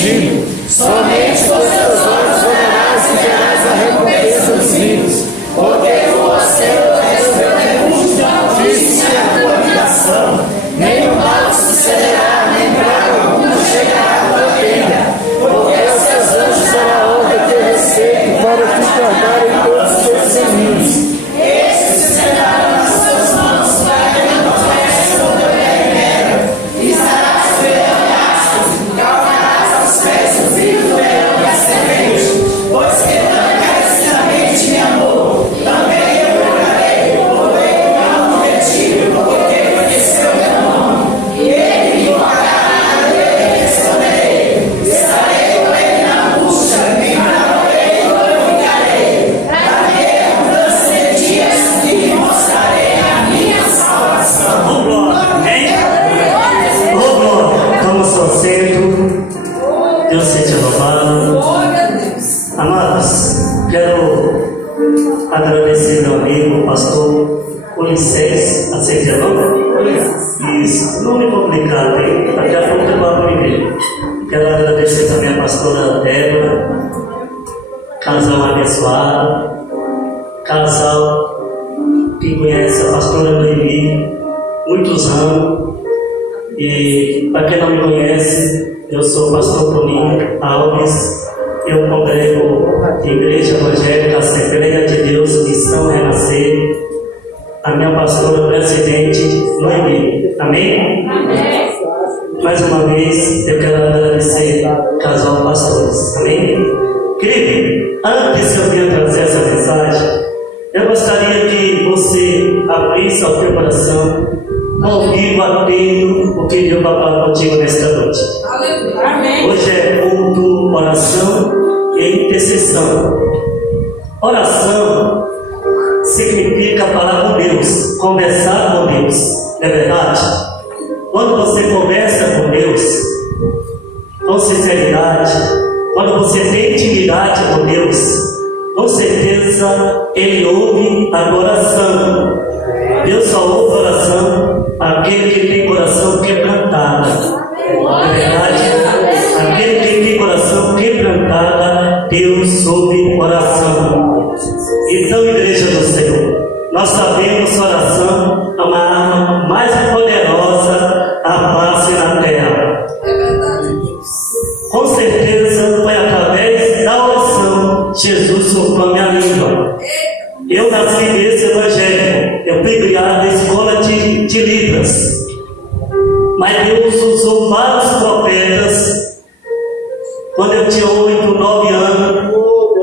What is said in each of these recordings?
afligido. Somente com seus olhos olharás e verás a recompensa dos ricos, porque com você és o meu refúgio, disse a tua habitação. Nem o mal sucederá, nem praga alguma chegará à tua tenda, porque os seus anjos darão ordem a teu respeito para te guardar em todos os teus caminhos. Esses sustentarão nas suas mãos para que não tropece sobre o pé em pedra. Pisarás o leão e aspas, calmarás aos pés o filho do leão e a serpente, pois que tão encarecidamente me amou, também eu procurarei, porém não retiro, porque conheceu meu nome, e ele me invocará, e eu lhe responderei. Estarei com ele na angústia, me livrarei e glorificarei. Darei abundância de dias e lhe mostrarei a minha salvação. Ô glória, amém? Ô glória, toma seu assento. Deus seja louvado. Amados, quero agradecer meu amigo, pastor Ulisses, aceita o nome? Isso, nome complicado, hein? Daqui a pouco eu vou primeiro. Quero agradecer também a pastora Débora, casal abençoado, casal que conhece a pastora Noemi, muitos anos. E para quem não me conhece, eu sou o pastor Toninho Alves. Eu congrego a Igreja Evangélica Assembleia de Deus, Missão Renascer. A minha pastora presidente, Noemi. Amém? Amém? Mais uma vez, eu quero agradecer ao casal pastores. Amém? Querido, antes de eu vir trazer essa mensagem, eu gostaria que você abrisse o teu coração, ouvindo, atento o que Deus vai falar contigo nesta noite. Amém. Hoje é culto, oração e intercessão. Oração significa falar com Deus, conversar com Deus, não é verdade? Quando você conversa com Deus, com sinceridade, quando você tem intimidade com Deus, com certeza Ele ouve a oração. Deus só ouve a oração aquele que tem coração quebrantado. Na verdade, aquele que tem coração quebrantado, Deus ouve oração. Então, Igreja do Senhor, nós sabemos que a oração é uma arma mais poderosa a face na terra. É verdade. Com certeza foi através da oração Jesus soltou a minha língua. Eu nasci nesse evangelho, eu fui criado na escola de Libras, mas Deus usou vários profetas. Quando eu tinha 8, 9 anos,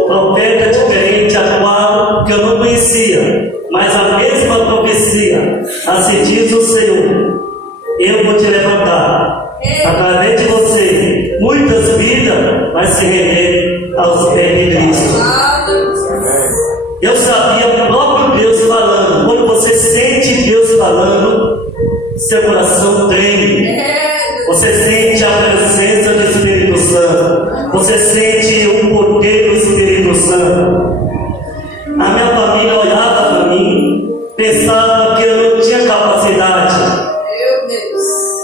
profeta diferente a qual que eu não conhecia, mas a mesma profecia. Assim diz o Senhor: eu vou te levantar, através de você muitas vidas vai se render aos pés de Cristo. Eu sabia o próprio Deus falando. Quando você sente Deus falando, seu coração treme. Você sente a presença do Espírito Santo. Você sente o poder do Espírito Santo. A minha família olhava para mim, pensava que eu não tinha capacidade,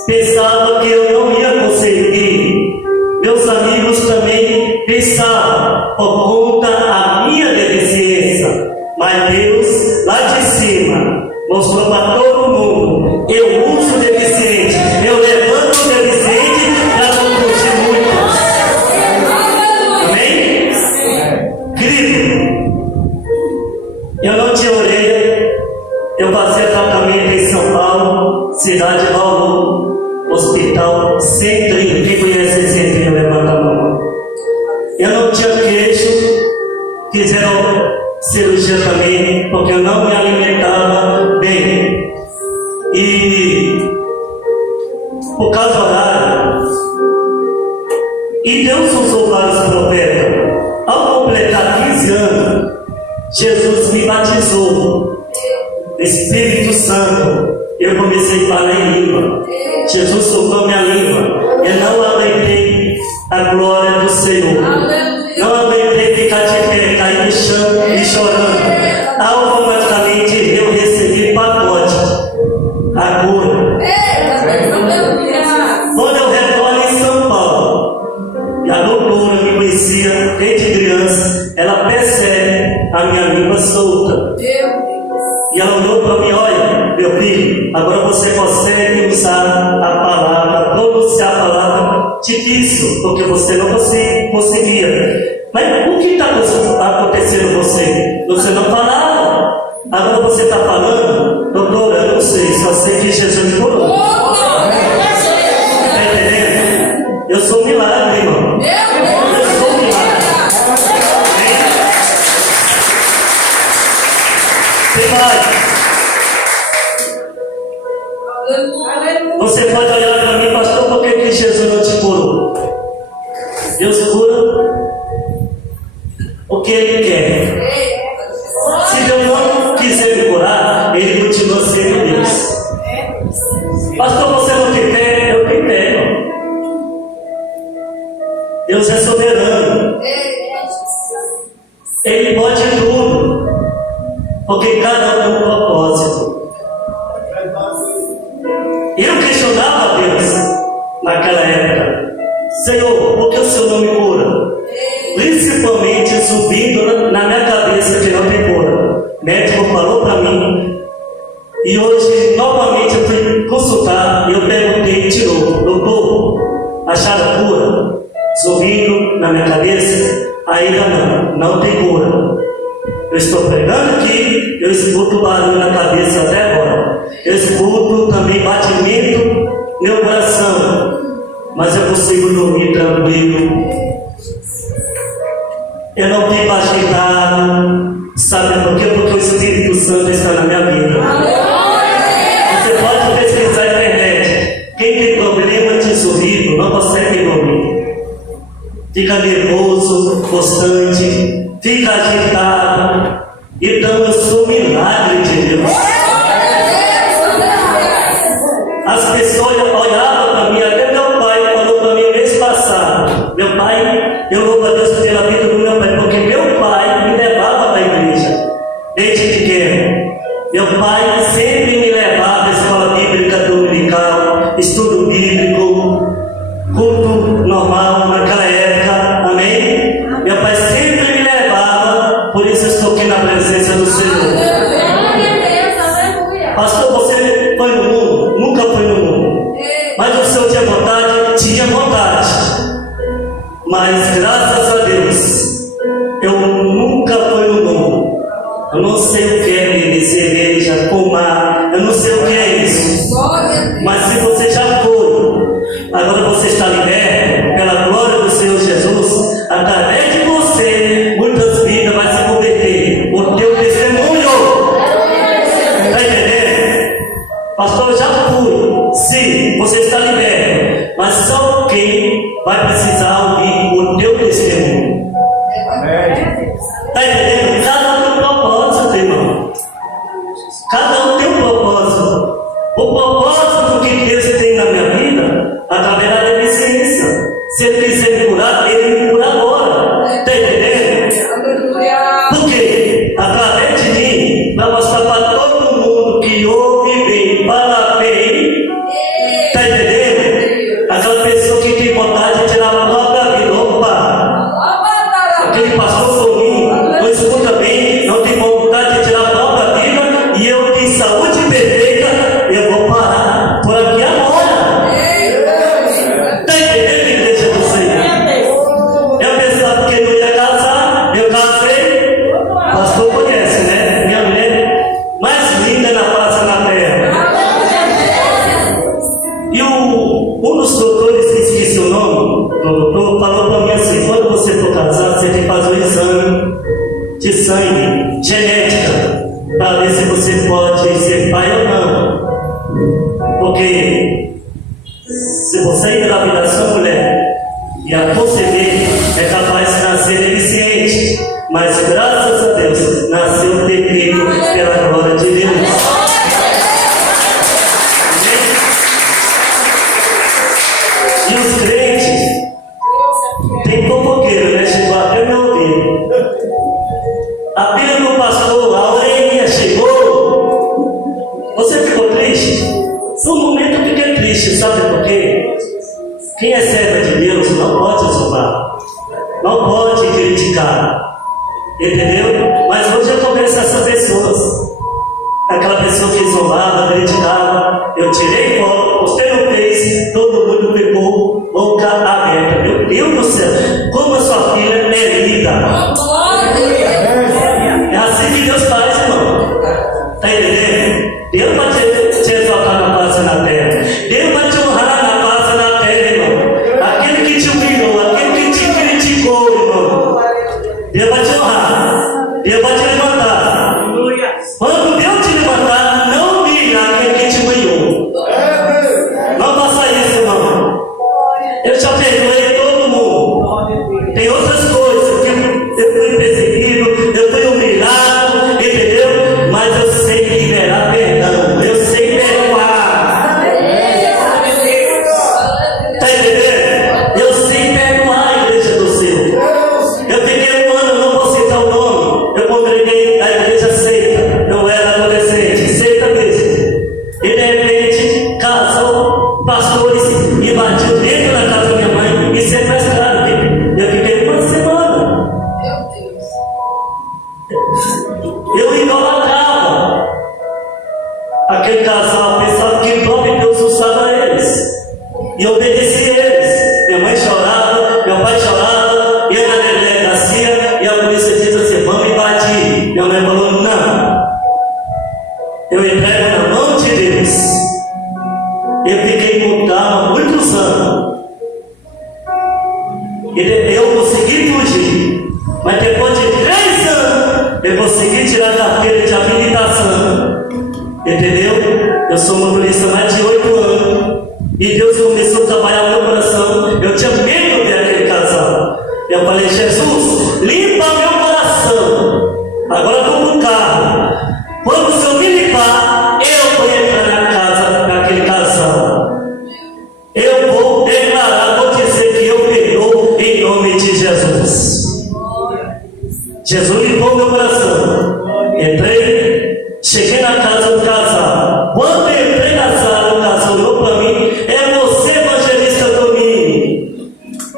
pensava que eu não ia conseguir. Meus amigos também pensavam por conta da minha deficiência. Mas Deus, lá de cima, mostrou para todo mundo: eu uso o deficiente, eu levanto o deficiente para conduzir muitos. Amém? Querido, eu não tinha orelha, eu fazia tratamento em São Paulo, cidade de Bauru, hospital Centrinho. Quem conhece Centrinho, levanta a mão. Eu não tinha queixo, fizeram cirurgia também, porque eu não me alimentava bem. E por causa do horário, e Deus usou vários profetas. Ao completar 15 anos, Jesus me batizou. Espírito Santo, eu comecei a falar em língua. Jesus soltou minha língua. Eu não aguentei a glória do Senhor. Não aguentei ficar de pé, cair no chão e chorando. Automaticamente eu recebi pacote, a cura. Quando eu retorno em São Paulo, conhecia desde criança, ela percebe a minha língua solta. E ela olhou para mim: olha, meu filho, agora você consegue usar a palavra, pronunciar a palavra difícil, porque você não conseguia. Mas o que está acontecendo com você? Você não falava. Agora você está falando. Doutora, eu não sei, só sei que Jesus me curou. Está entendendo? Eu sou um milagre, irmão. Eu sou um milagre. Tem mais. Você pode olhar para mim: pastor, por que Jesus não te curou? Deus cura o que Ele quer. Se Deus não quiser me curar, Ele continua sendo Deus. Pastor, você não tem fé? Eu tenho fé, irmão. Deus é soberano. Ele pode tudo, porque cada um tem um propósito. Eu questionava a Deus naquela época: Senhor, por que o Senhor não me cura? Principalmente subindo na minha cabeça que não tem cura. O médico falou para mim, e hoje novamente eu fui consultar e eu perguntei de novo: doutor, acharam cura? Subindo na minha cabeça, ainda não tem cura. Eu estou pregando aqui, eu escuto barulho na cabeça até agora. Eu escuto também batimento no meu coração, mas eu consigo dormir tranquilo. Eu não fico agitado. Sabe por quê? Porque o Espírito Santo está na minha vida. Você pode pesquisar na internet. Quem tem problema de sorriso não consegue dormir. Fica nervoso, constante, fica agitado. Então eu sou um milagre de Deus. As pessoas olhavam para mim, até meu pai falou para mim mês passado. Meu pai, eu louvo a Deus pela vida do meu pai, porque meu pai me levava para a igreja desde pequeno. Meu pai sempre me levava à escola bíblica dominical, estudo bíblico, culto normal naquela época, amém? Meu pai sempre me levava, por isso eu estou aqui na presença do Senhor. Pastor, você foi no mundo? Nunca foi no mundo. Mas o Senhor tinha vontade? Tinha vontade. Mas graças a Deus, eu nunca fui no mundo. Eu não sei o que é beber cerveja, fumar, eu não sei o que é isso. Mas se você já foi, agora você está liberto pela glória do Senhor Jesus. Através de você, muitas vidas vão se converter. O teu testemunho. Está entendendo? Pastor, eu já fui. Sim, você está liberto. Mas só quem vai precisar ouvir o teu testemunho. Está entendendo? Cada um tem um propósito, irmão. Cada um tem um propósito. O propósito que Deus tem na minha vida, através da deficiência. Se Ele quiser me curar, Ele me cura agora. Está entendendo? Por quê? Através de mim, vai mostrar para todo mundo que ouve bem, fala bem. Está entendendo? Aquela pessoa que tem vontade de tirar a própria vida. Opa! Aquele pastor por mim, não escuta bem, não tem vontade de tirar a própria vida, e eu tenho saúde perfeita, eu vou parar por aqui agora. Está entendendo, igreja do Senhor? Eu pensava que não ia casar, eu casei. O pastor conhece, né? Minha mulher mais linda na face da terra. E um dos doutores, que esqueci o nome do doutor, falou para mim assim: quando você for casar, você tem que fazer um exame de sangue, genética, para ver se você pode ser pai ou não. Porque se você engravidar sua mulher e a conceber, é capaz de nascer deficiente. Mas graças a Deus, nasceu perfeito pela glória de Deus. E os crentes tem fofoqueiro, né? Chegou até meu ouvido. A filha do pastor, a orelhinha chegou. Você ficou triste? No momento eu fiquei triste, sabe por quê? Quem é servo de Deus não pode zombar. criticar. Entendeu? Mas hoje eu conheço essas pessoas. Aquela pessoa que isolava, criticava, eu tirei foto, postei no Face, todo mundo ficou boca aberta. Meu Deus do céu, como a sua filha é linda. É assim que Deus faz, irmão. Está entendendo? Deus vai te exaltar na face na terra. Deus vai te honrar na face na terra, irmão. Aquele que te humilhou, aquele que te criticou, irmão. Deus vai te honrar. Deus vai te levantar. Quando Deus te levantar, não humilha aquele que te humilhou. Não faça isso, irmão. Eu já perdoei todo mundo. Tem outras coisas que eu fui perseguido, eu fui humilhado, entendeu? Mas eu sei liberar perdão. Eu sei perdoar. Está entendendo? Eu sei perdoar a igreja do céu. Eu fiquei um ano, não vou citar o nome. Eu congreguei a igreja seita. Eu era adolescente, seita mesmo. E de repente, casou pastores, invadiu dentro da casa da minha mãe e sequestraram. Eu fiquei uma semana. Eu idolatrava aquele casal, pensava que o próprio Deus usava eles. E obedeci eles. Minha mãe chorava, meu pai chorava, ia na delegacia e a polícia disse assim: vamos invadir. Minha mãe falou: não. Eu entrego na mão de Deus. Eu fiquei com calma muitos anos. E eu consegui fugir. Mas depois de 3 anos, eu consegui tirar a carteira de habilitação. Entendeu? Eu sou motorista há mais de 8 anos. E Deus começou a trabalhar no meu coração. Eu tinha medo daquele casal. Eu falei: Jesus, limpa meu coração. Agora estou no carro. Quando o Senhor me limpar, eu vou entrar na casa daquele casal. Eu vou declarar, vou dizer que eu perdoo em nome de Jesus. Jesus limpou meu coração. Entrei, cheguei na casa do casal. Quando eu entrei na sala, o casal olhou para mim: é você, evangelista Toninho.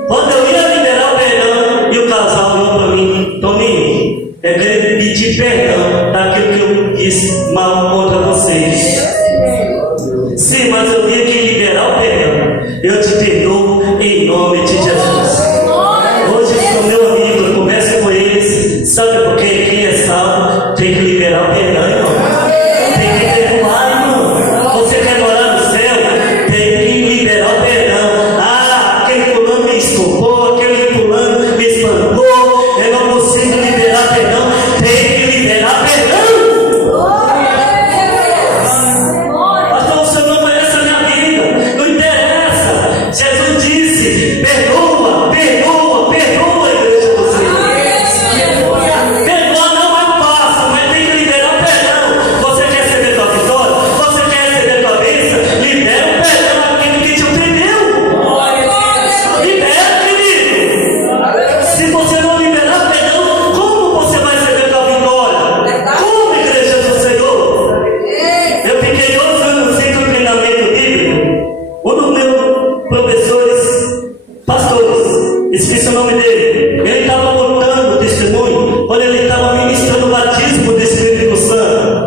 Quando eu ia liberar o perdão, e o casal olhou para mim: Toninho, eu quero pedir perdão daquilo que eu fiz mal contra vocês. Sim, mas eu tinha que liberar o perdão. Eu te perdoo em nome de Jesus. Hoje sou meu amigo, eu converso com eles. Sabe por quê? Quem é salvo tem que liberar o perdão, irmão. Tem que perdoar, irmão. Você quer morar no céu? Tem que liberar o perdão. Ah, aquele fulano me estupou, aquele fulano me espancou. Eu não consigo liberar perdão. Tem que liberar perdão. Pastor, o senhor não conhece a minha vida. Não interessa. Jesus disse: perdoa, perdoa, perdoa, igreja do Senhor. Perdoar não é fácil, mas tem que liberar o perdão. Você quer receber tua vitória? Você quer receber tua bênção? Libera o perdão àquele que te ofendeu. Libera, querido. Se você não liberar o perdão, como você vai receber tua vitória? Como, igreja do Senhor? Eu fiquei 2 anos sem treinamento bíblico. Um dos meus professores, pastores, esqueci o nome dele. Ele estava contando testemunho quando ele estava ministrando o batismo do Espírito Santo.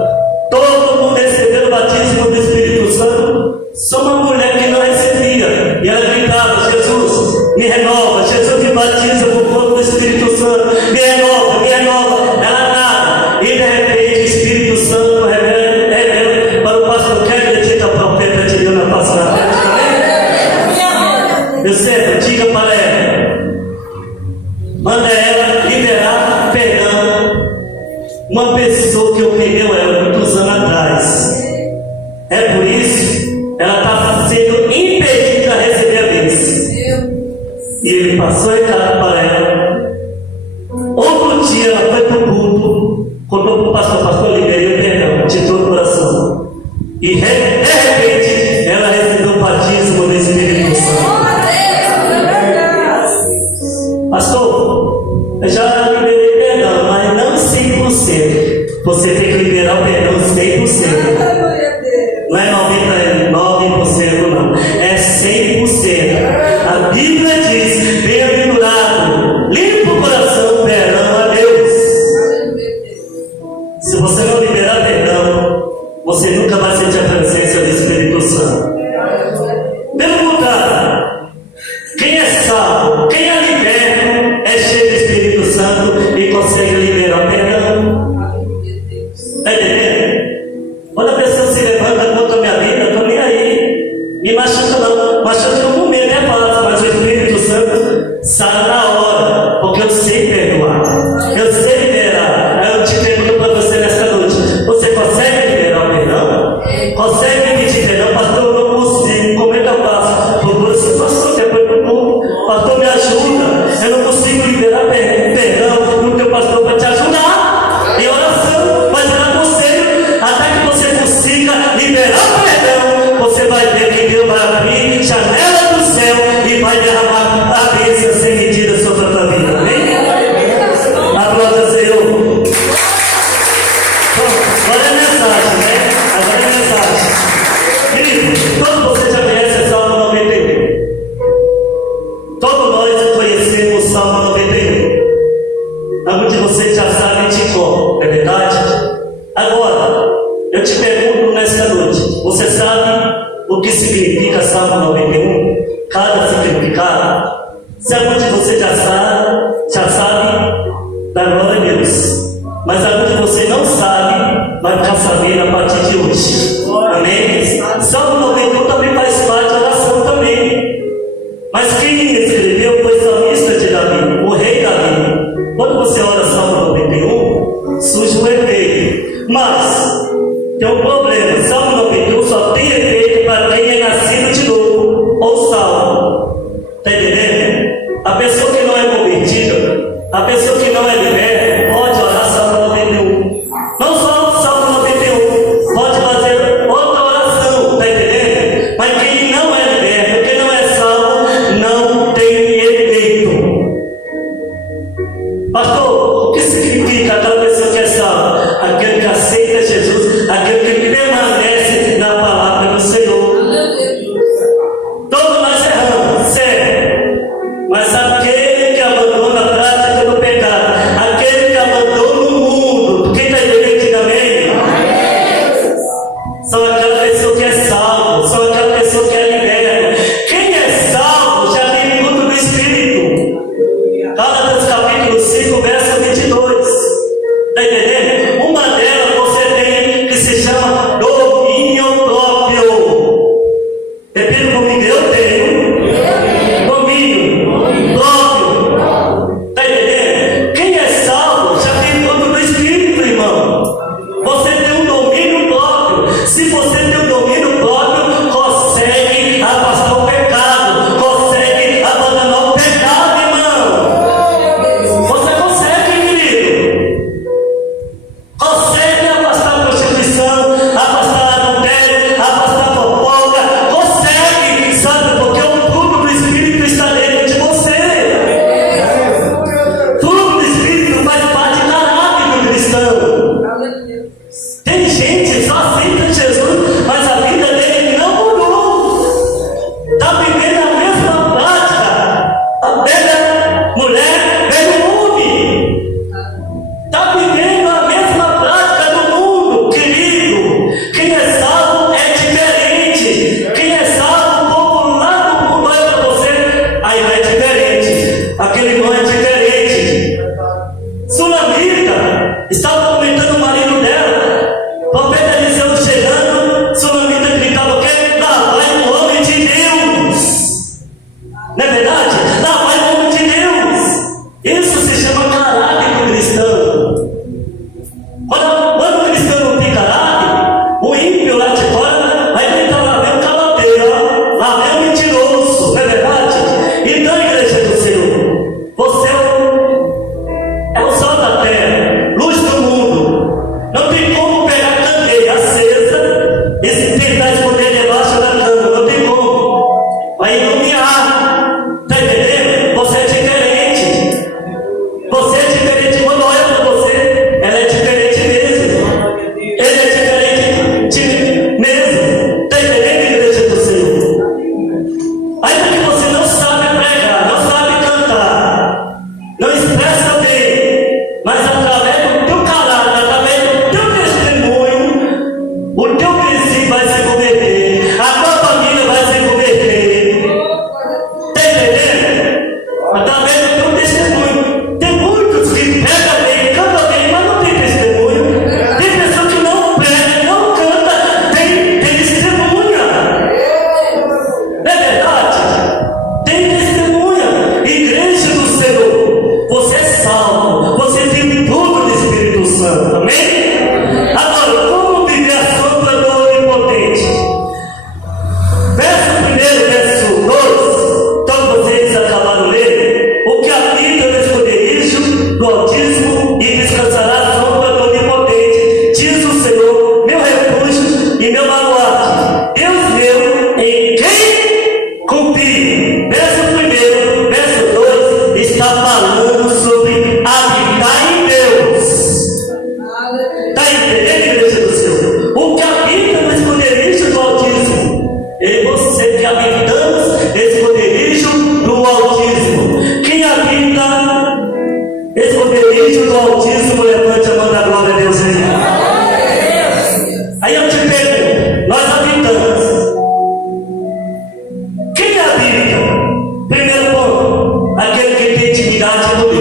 Todo mundo recebeu o batismo do Espírito Santo. Só uma mulher que não recebia. E ela gritava: Jesus, me renova. Jesus, me batiza com o fogo do Espírito Santo. Me renova, me renova. Ela nada. E de repente o Espírito Santo revela para o pastor Kevin, que é o profeta de Deus na face da terra. Eu sei, diga para ela. Manda ela liberar perdão. Uma pessoa que ofendeu ela muitos anos atrás. É por isso ela está sendo impedida a receber a bênção. E ele passou a recado para ela. Outro dia ela foi para o culto, contou para o pastor: pastor, liberei o perdão de todo o coração. E de repente ela recebeu o batismo do Espírito Santo. Pastor, eu já liberei perdão, mas não 100%. Você tem que liberar o perdão 100%. Não é 99%, não. É 100%. A Bíblia diz: bem-aventurado, salvo, quem é liberto, é cheio do Espírito Santo e consegue liberar o perdão. Está entendendo? Quando a pessoa se levanta contra a minha vida, eu estou nem aí. Me machuca não. Machuca no momento é fácil, mas o Espírito Santo sabe na hora, porque eu sei perdoar. Eu sei liberar. Aí eu te pergunto para você nesta noite: você consegue liberar o perdão? Consegue pedir perdão? Pastor, eu não consigo. Como é que eu faço? Procura situação, depois procura. Pastor, me ajuda. Eu não consigo liberar perdão. Não tem pastor para te ajudar. Em oração, vai te dar conselho. Até que você consiga liberar o perdão, você vai ver que Deus vai abrir janela do céu e vai derramar a bênção sem medida sobre a tua vida. Amém? Aplauda, Senhor. Bom, agora é a mensagem, né? Agora é a mensagem. Querido, todos vocês já conhecem o Salmo 91. Todos nós conhecemos o Salmo 91. Alguns de vocês já sabem de cor, é verdade? Agora, eu te pergunto nesta noite: você sabe o que significa Salmo 91? Cada significado? Se algum de vocês já sabe, da glória a Deus. Mas algum de vocês não sabe, vai ficar sabendo a partir de hoje. Amém? Salmo 91 também faz parte da oração também. Mas quem escreveu foi o salmista de Davi, o rei Davi. Quando você ora Salmo 91, surge um efeito. Mas tem um problema: Salmo 91 só tem efeito para quem é nascido de novo ou salvo. Está entendendo? A pessoa que não é convertida, a pessoa que não é liberta, pode orar Salmo 91. Não só o Salmo 91, pode fazer outra oração. Está entendendo? Mas quem não é liberto, quem não é salvo, não tem efeito. Pastor, o que significa aquela pessoa que é salva? Aquele que aceita Jesus, aquele que permanece na palavra do Senhor. Todos nós erramos, sério. Mas aquele que abandona a prática do pecado, aquele que abandona o mundo, quem está entendendo também? São aquela pessoa que é salvo, são aquela pessoa que é liberta. Quem é salvo já tem fruto do Espírito. Gálatas capítulo 5, verso 22. Está entendendo? Uma delas você tem que se chama domínio próprio. Repita comigo: eu tenho domínio próprio. Está entendendo? Quem é salvo já tem fruto do Espírito, irmão. Você tem um domínio próprio. Se você tem um domínio próprio, consegue afastar o pecado, consegue abandonar o pecado, irmão. Você consegue, querido. Consegue afastar a prostituição, afastar adultério, afastar a fofoca. Consegue, sabe? Porque o fruto do Espírito está dentro de você. Fruto do Espírito faz parte da caráter do cristão. Tem gente que só aceita Jesus, mas a vida dele não mudou. Está vivendo a mesma prática. A velha mulher, velho homem. Está vivendo a mesma prática do mundo, querido. Quem é salvo é diferente. Quem é salvo, o povo lá do mundo olha para você, aí não é diferente. Aquele irmão é diferente. Sulamita estava comentando o marido dela. O profeta Eliseu chegando, Sulamita gritava o quê? Lá vai o homem de Deus. Não é verdade? Lá vai o homem de Deus. Isso se chama caráter do cristão. Quando o cristão não tem caráter, o ímpio lá de fora vai gritar: lá vem o caladeiro, lá vem o mentiroso. Não é verdade? Então, igreja do Senhor, você é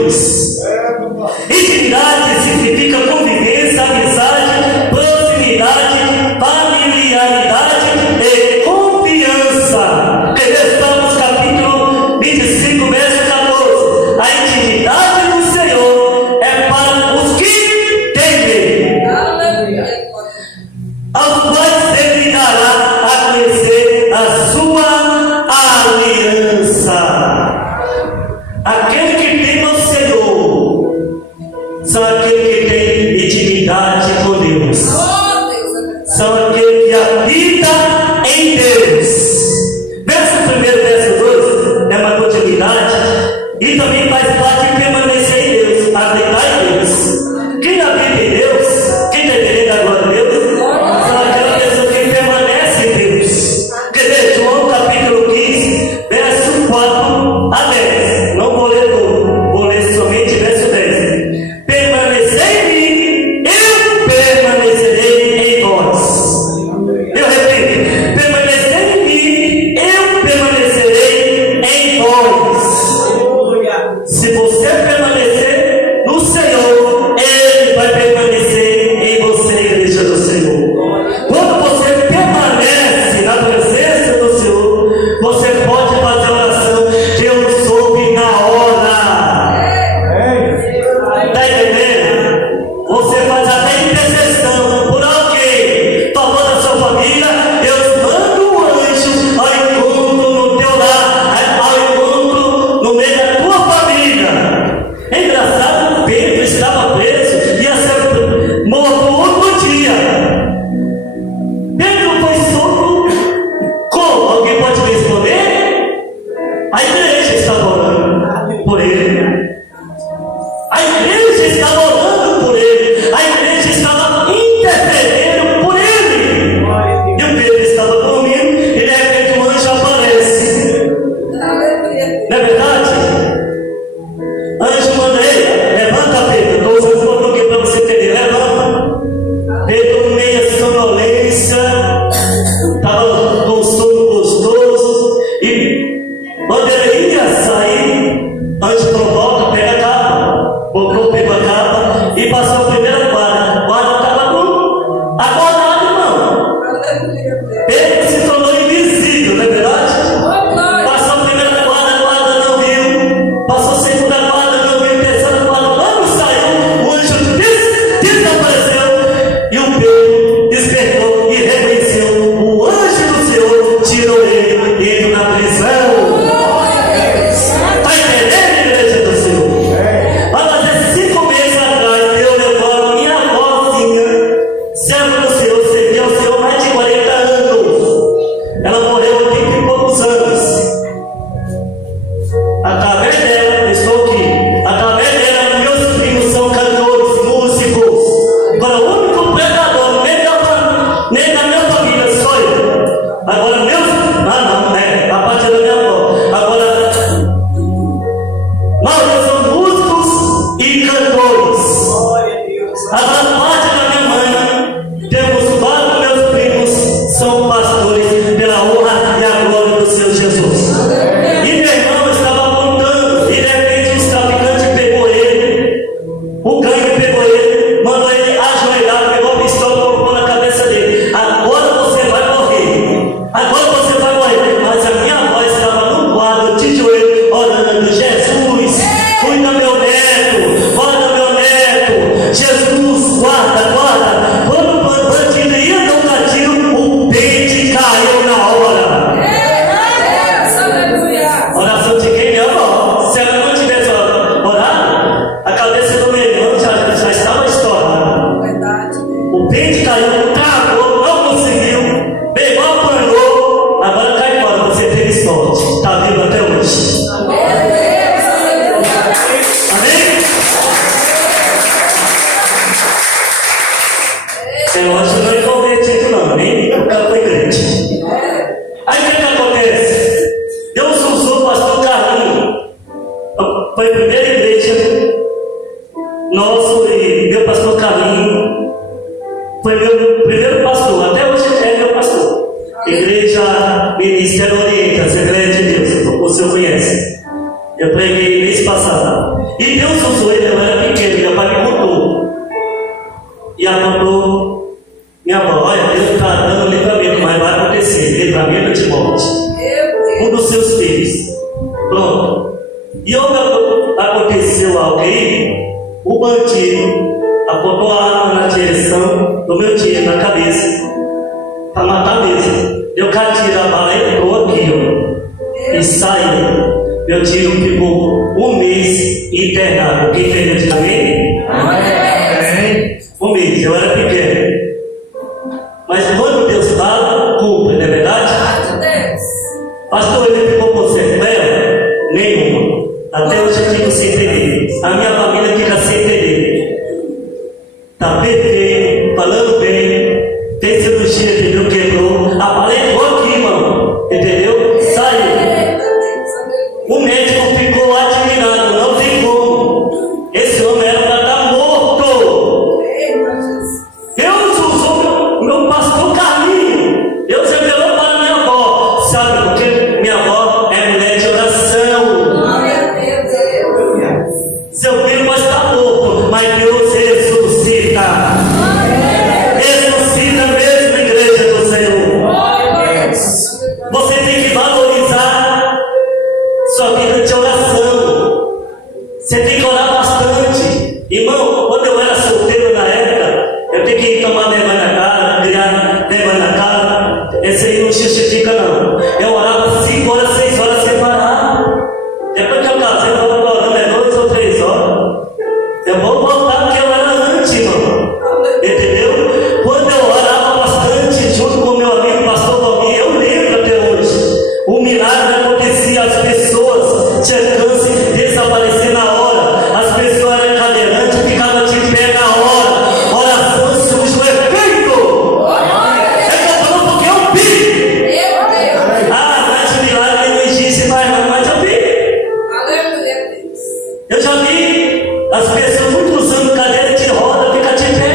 Deus. Intimidade significa convivência, amizade, proximidade, familiaridade e confiança. Salmos capítulo 25, verso 14. A intimidade do Senhor é para os que temem, aos quais ele dará a conhecer a sua aliança. Aquele que tem o Senhor são aqueles que têm intimidade com Deus, são aqueles que habitam em Deus. Verso 1, verso 2 é uma continuidade e também faz parte de permanecer em Deus, habitar em Deus. Quem habita em Deus, quem está entendendo a glória de Deus, são aquelas pessoas que permanecem em Deus. Quer dizer, João capítulo 15, verso 4 a 10. Não vou ler tudo, vou ler somente verso 10. Permanecer em mim, eu permanecerei em vós. Eu repito, permanecer em mim, eu permanecerei em vós. Se você permanecer no Senhor, Ele vai permanecer em você, igreja do Senhor. Quando você permanece na presença do Senhor, você pode fazer oração. Deus ouve na hora. Está entendendo? Você faz até intercessão por alguém, favor da sua família. Deus manda um anjo ao encontro no teu lar, ao encontro no meio da tua família. É engraçado, Pedro estava preso, ia ser morto outro dia. Pedro foi solto. Como? Alguém pode me responder? A igreja estava orando por ele. A igreja estava orando por ele. A igreja estava intercedendo por ele. E o Pedro estava dormindo e de repente um anjo aparece. Não é verdade? Anjo manda ele, levanta Pedro. Estou usando esse botão aqui para você entender. Levanta. Pedro, no meio da sonolência, estava com sono gostoso. E quando ele ia sair, anjo provoca, pega a capa. Botou, pegou a capa e passou a primeira quadra. A quadra estava acordado, irmão. Pedro se tornou invisível, não é verdade? Passou a primeira quadra, a quadra não viu. Passou a segunda quadra, não viu. Terceira quadra, quando saiu, o anjo desapareceu. E o Pedro despertou e reconheceu o anjo do Senhor, tirou ele na prisão. Está entendendo, igreja do Senhor? Vai fazer 5 meses atrás, eu levando minha avózinha, serva do Senhor, servia ao Senhor mais de 40 anos. Ela morreu há 30 e poucos anos. Através dela, eu estou aqui. Através dela, meus primos são cantores, músicos. Agora, o único pregador, nem da minha família, sou eu. Agora, meus. A parte da minha avó. Agora, nós somos músicos e cantores. Agora, a parte da minha mãe, temos vários meus primos, são pastores pela honra e a glória do Senhor Jesus. E meu irmão estava contando, e de repente os traficantes pegou ele, o gangue pegou ele, mandou ele ajoelhar, pegou a pistola e colocou na cabeça dele. Agora você vai morrer. Agora você vai morrer. Mas a minha avó estava no quadro de joelho, orando: Jesus, cuida meu neto, guarda meu neto. Jesus, guarda, guarda. Quando o bandido ia dar um gatilho, o dente caiu na hora. Oração de quem, minha avó? Se ela não tivesse orado, a cabeça do meu irmão já estava estourada. O dente caiu, travou, não conseguiu, pegou, apanhou. Agora cai fora, você teve sorte. Está vivo até hoje. Amém? Eu acho que não é convertido, não. Nem o cara foi crente. Aí o que acontece? Deus usou o pastor Carlinho. Foi a primeira igreja nosso e meu pastor Carlinho. Foi meu primeiro pastor. Até hoje é meu pastor. Igreja Ministério Oriente, Assembleia de Deus. O senhor conhece. Eu preguei mês passado. E Deus usou ele, eu era pequeno, meu pai me contou. E apontou minha avó, olha, Deus está dando livramento, mas vai acontecer, livramento de morte. Um dos seus filhos. Pronto. E quando aconteceu alguém, o bandido apontou a arma na direção do meu tio, na cabeça, para matar mesmo. Eu catiro a bala, entrou aqui, ó, e saiu. Meu tio ficou um mês internado. Quem fez de também? Amém. Um mês, eu era pequeno. Mas quando Deus fala, cumpre, não é verdade? Pastor, ele ficou com sequela? Nenhuma. Até hoje eu fico sem entender. A minha família fica sem entender. Está perfeito, falando bem, tem cirurgia, entendeu? Quebrou. A bala entrou aqui, mano. Entendeu? Saiu. O médico ficou admirado, não tem como. Esse homem era para estar morto. Deus usou meu pastor Carlinho. Deus revelou para minha avó. Sabe por quê? Minha avó é mulher de oração. Seu filho pode estar morto, mas Deus ressuscita. Ressuscita mesmo, igreja do Senhor. Você tem que valorizar sua vida de oração. Você tem que orar bastante. Irmão, quando eu era solteiro na época, eu tenho que tomar vergonha na cara, criar vergonha na cara. Esse aí não justifica, não. Eu orava 5 horas, 6 horas sem parar. Depois que eu casei, eu estava orando 2 ou 3 horas. Eu vou voltar porque eu era antes, irmão. Entendeu? Quando eu orava bastante, junto com meu amigo pastor Valmir, eu lembro até hoje. O milagre acontecia, as pessoas tinham câncer de desaparecer na hora. As pessoas eram cadeirantes, ficavam de pé na hora. Oração surge o efeito. É falando porque eu vi. Mas o milagre não existe mais, mas eu vi. Eu já vi as pessoas muito usando cadeira de roda, fica de pé.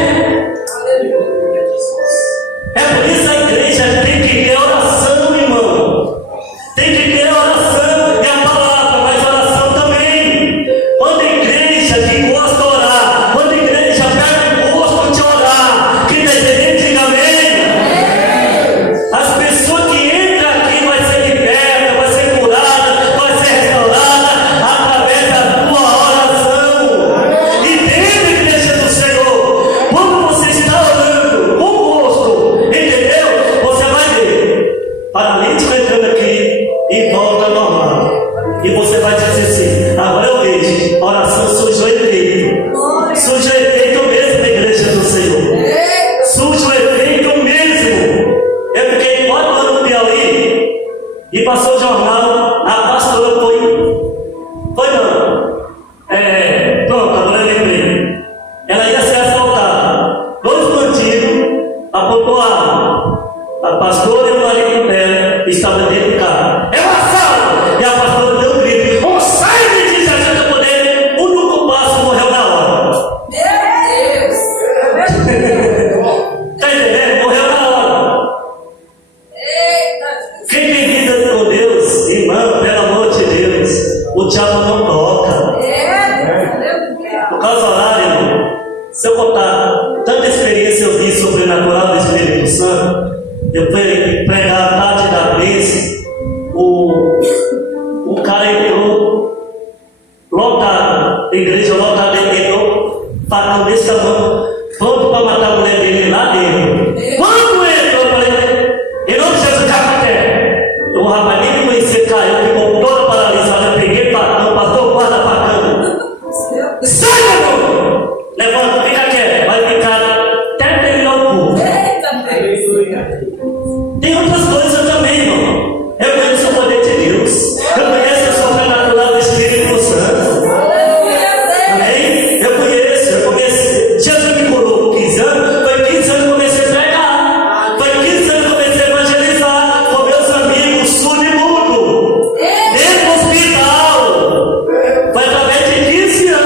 É por isso a igreja tem que ter oração, irmão. Tem que ter oração, é a palavra, mas oração também. Quando a igreja que gosta de orar, quando a igreja pega o gosto de orar, que deseja, diga amém. As pessoas que entram aqui vai ser liberta, vai ser curada, vai ser restaurada através da tua oração. E dentro da igreja do Senhor, quando você está orando com gosto, entendeu? Você vai ver paralítico entrando aqui e volta ao normal. E você vai dizer assim: agora eu vejo, a oração surge o efeito. Surge o efeito mesmo na igreja do Senhor. Surge o efeito mesmo. Eu fiquei 4 anos no Piauí e passou o jornal, a pastora foi não. Pronto, agora eu lembrei. Ela ia ser assaltada. 2 bandidos apontou a arma. A pastora e o marido dela estavam dentro do carro. É um assalto! E a pastora deu um grito: "Oh, sai de ti, se a gente poder!" O único passo morreu na hora. Está entendendo? Morreu na hora. Quem tem vida com Deus, irmão, pelo amor de Deus, o diabo não toca. Por causa do horário, irmão, se eu contar tanta experiência eu vi sobrenatural do Espírito Santo, eu fui pregar a tarde da vez, o cara entrou lotado, a igreja lotada, ele entrou, facão desse tamanho, pronto para matar a mulher dele lá dentro. Quando entrou, eu falei: em nome de Jesus, cai a terra. O rapaz nem me conhecia, caiu, ficou todo paralisado. Eu peguei facão, pastor, guarda facão. Sai, meu irmão! Levanta, fica quieto, vai ficar até terminar o culto. Tem outras coisas também, irmão. Eu conheço o poder de Deus. Eu conheço o sobrenatural do Espírito Santo. Amém? Eu conheço. Jesus me curou com 15 anos. Foi 15 anos que eu comecei a pregar. Foi 15 anos que eu comecei a evangelizar com meus amigos surdo e mudo. Dentro do hospital. Foi através de 15 anos.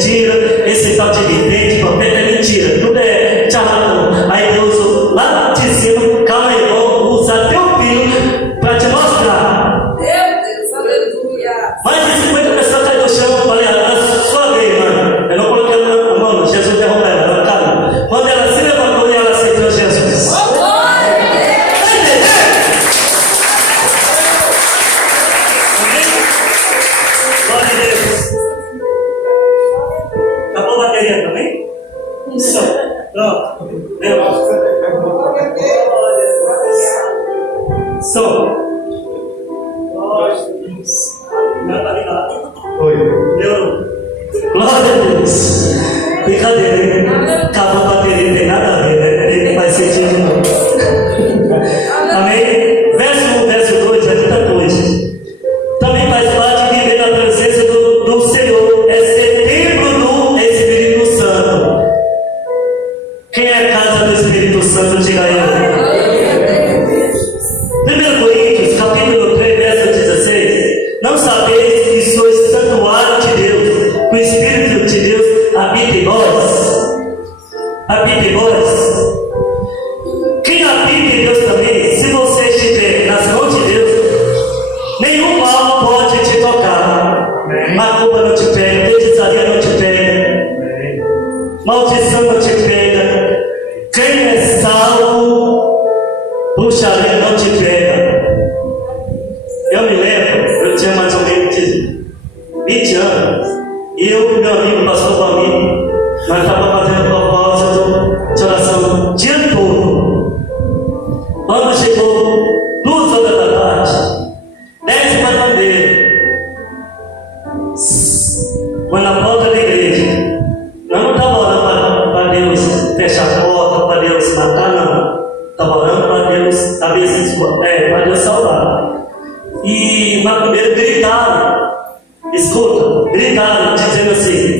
mentira, esse tal de vidente, profeta é mentira, tudo é charlatão. Aí Deus lá te ensina, calma aí, vou usar teu filho para te mostrar. Meu Deus, aleluia. Mais de 50 pessoas caíram no chão, falei, a sua vez, mano. Eu não coloquei a mão, Jesus derrubou ela caiu. Quando ela se levantou e ela aceitou Jesus. Glória a Deus. Acabou a bateria também? Isso. Pronto. Deus. Som. Não tá ligado. Oi. Deu. Glória a Deus. Brincadeira, hein? Acabou a bateria, não tem nada a ver, né? Não faz sentido não. Amém? Verso 1, verso 2 é muita coisa. Também faz parte de viver na presença do Senhor. É ser templo do Espírito Santo. Quem é a casa do Espírito Santo, diga eu. 1 Coríntios, capítulo 3, verso 16. Não sabeis que sois santuário de Deus, que o Espírito de Deus habita em vós. Habita em vós. Quem habita em Deus também, se você estiver nas mãos de Deus, nenhum mal pode te tocar. Macumba não te pega, feitiçaria não te pega, maldição não te pega. Quem é salvo, bruxaria não te pega. Eu me lembro, eu tinha mais ou menos 20 anos, e eu e meu amigo, pastor Valmir, nós estávamos fazendo propósito de oração o dia todo. Quando chegou 2 horas da tarde, 10 para bandeira, foi na porta da igreja. Nós não estávamos orando para Deus fechar a porta, para Deus matar, não. Estava orando para Deus, para Deus salvar. E macumbeiro gritaram, escuta, gritaram, dizendo assim: